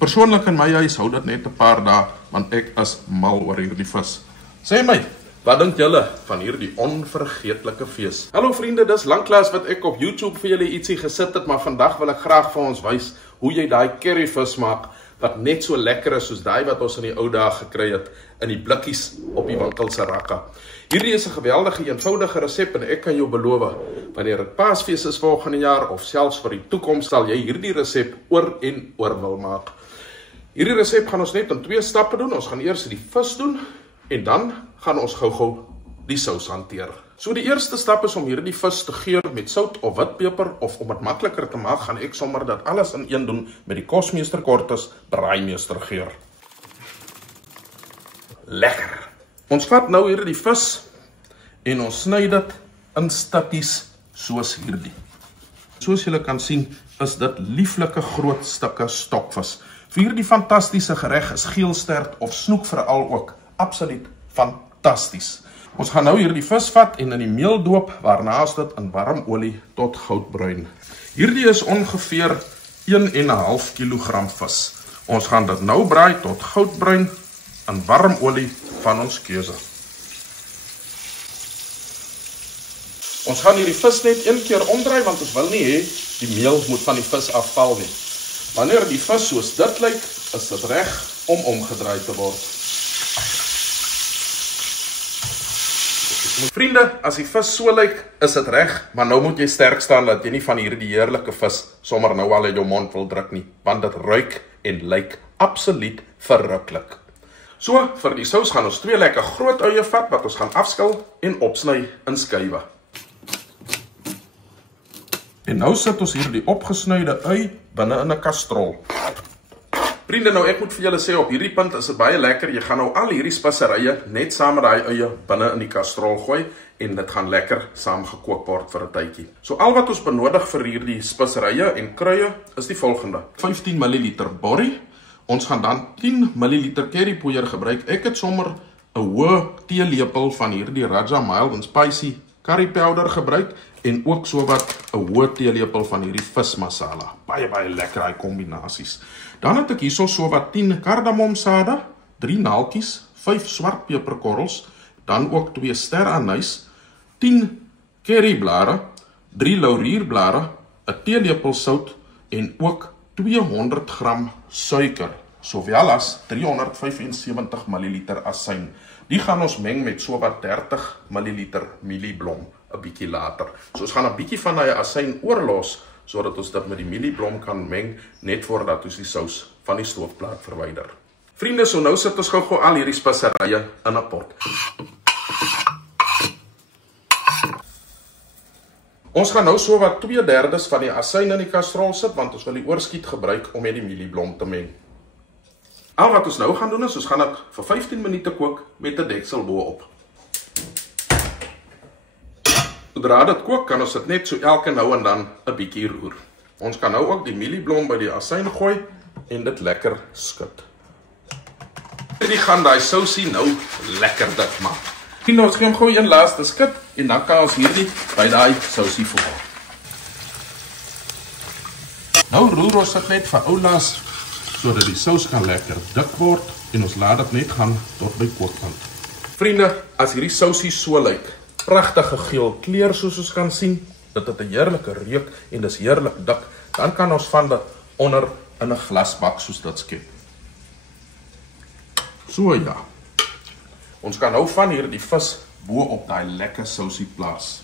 Persoonlik in my huis hou dit net 'n paar dae, want ek is mal oor hierdie vis. Sê my, wat dink julle van hierdie onvergeetlike fees? Hallo vriende, dis lanklaas wat ek op YouTube vir julle ietsie gesit het, maar vandag wil ek graag vir ons wys hoe jy daai curryvis maak, wat net so lekker is soos daai wat ons in die ou dae gekry het, in die blikkies op die winkel se rakke. Hierdie is 'n geweldige eenvoudige resep en ek kan jou beloof, wanneer dit Paasfees is volgende jaar of selfs vir die toekoms, sal jy hierdie resep oor en oor wil maak. Hierdie resep gaan ons net in 2 stappe doen. Ons gaan eers die vis doen en dan gaan ons gou-gou die sous hanteer. So die eerste stap is om hierdie vis te geur met sout of witpeper, of om dit makliker te maak, gaan ek sommer dit alles in een doen met die Kosmeester Cortes braaimeester geur. Lekker! Ons vat nou hierdie vis en ons sny dit in stukkies soos hierdie. Soos julle kan sien, is dit lieflike groot stukke stokvis. Vir hierdie fantastiese gereg is geelstert of snoek veral ook absoluut fantasties. Ons gaan nou hierdie vis vat en in die meel doop, waarna ons dit in warm olie tot goudbruin. Hierdie is ongeveer 1,5 kilogram vis. Ons gaan dit nou braai tot goudbruin in warm olie van ons keuse. Ons gaan hierdie vis net 1 keer omdraai, want ons wil nie hê die meel moet van die vis afval nie. Wanneer die vis soos dit lyk, is dit reg om omgedraai te word. Vriende, as die vis so lyk, is dit reg, maar nou moet jy sterk staan dat jy nie van hierdie heerlike vis sommer nou al in jou mond wil druk nie, want dit ruik en lyk absoluut verruklik. So, vir die sous gaan ons 2 lekker groot uie vat wat ons gaan afskil en opsny in skywe. En nou sit ons hier die opgesnyde ui binne in 'n kastrol. Vriende, nou ek moet vir julle sê, op hierdie punt is dit baie lekker. Jy gaan nou al hierdie speserye net saam met daai uie binne in die kastrol gooi en dit gaan lekker saam gekook word vir 'n tydjie. So al wat ons benodig vir hierdie speserye en kruie is die volgende: 15 ml borrie. Ons gaan dan 10 ml currypoeier gebruik. Ek het sommer 'n hoë teelepel van hierdie Raja Mild and Spicy curry powder gebruik en ook so wat 'n hoë teelepel van hierdie vismasala. Baie lekker daai kombinasies. Dan het ek hierso so wat 10 kardamomsade, 3 naaltjies, 5 swart peperkorrels, dan ook 2 ster anys, 10 curryblare, 3 laurierblare, 'n teelepel sout en ook 200 gram suiker, sowel as 375 ml asyn. Die gaan ons meng met so wat 30 ml mielieblom 'n bietjie later. So ons gaan 'n bietjie van daai asyn oorlos sodat ons dit met die mielieblom kan meng net voordat ons die sous van die stoofplaat verwyder. Vriende, so nou sit ons gou al hierdie speserye in 'n pot. Ons gaan nou so wat 2/3 van die asyn in die kastrol sit, want ons wil die oorskiet gebruik om met die mielieblom te meng. Al wat ons nou gaan doen is, ons gaan dit vir 15 minute kook met 'n deksel bo-op. Sodra dit kook, kan ons dit net so elke nou en dan 'n bietjie roer. Ons kan nou ook die mielieblom by die asyn gooi en dit lekker skud. Hierdie gaan daai sousie nou lekker dik maak. Ons gee hom gou een laaste skud en dan kan ons hierdie by daai sousie voeg. Nou roer ons dit net vir oulaas sodat die sous kan lekker dik word en ons laat dit net gaan tot by kookpunt. Vriende, as hierdie sousie so lyk, pragtige geel kleur soos ons kan sien, dit het 'n heerlike reuk en dis heerlik dik, dan kan ons van dit onder in 'n glasbak soos dit skep. So ja. Ons kan nou van hierdie vis bo op daai lekker sousie plaas.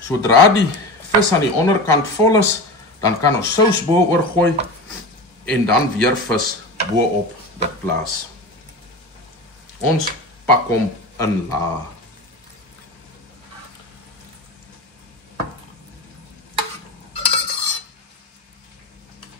Sodra die vis aan die onderkant vol is, dan kan ons sous bo oor gooi en dan weer vis bo op dit plaas. Ons pak hom in laag.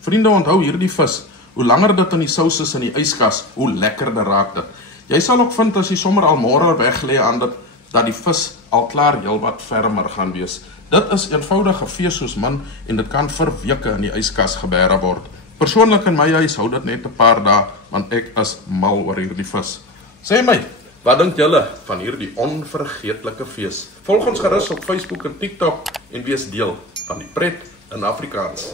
Vriende, onthou hierdie vis, hoe langer dit in die sous is in die yskas, hoe lekkerder raak dit. Jy sal ook vind as jy sommer al môre weg lê aan dit, dat die vis al klaar heelwat fermer gaan wees. Dit is eenvoudige fees soos min en dit kan vir weke in die yskas gebeere word. Persoonlik in my huis hou dit net 'n paar dae, want ek is mal oor hierdie vis. Sê my, wat dink julle van hierdie onvergeetlike fees? Volg ons gerus op Facebook en TikTok en wees deel van die pret in Afrikaans.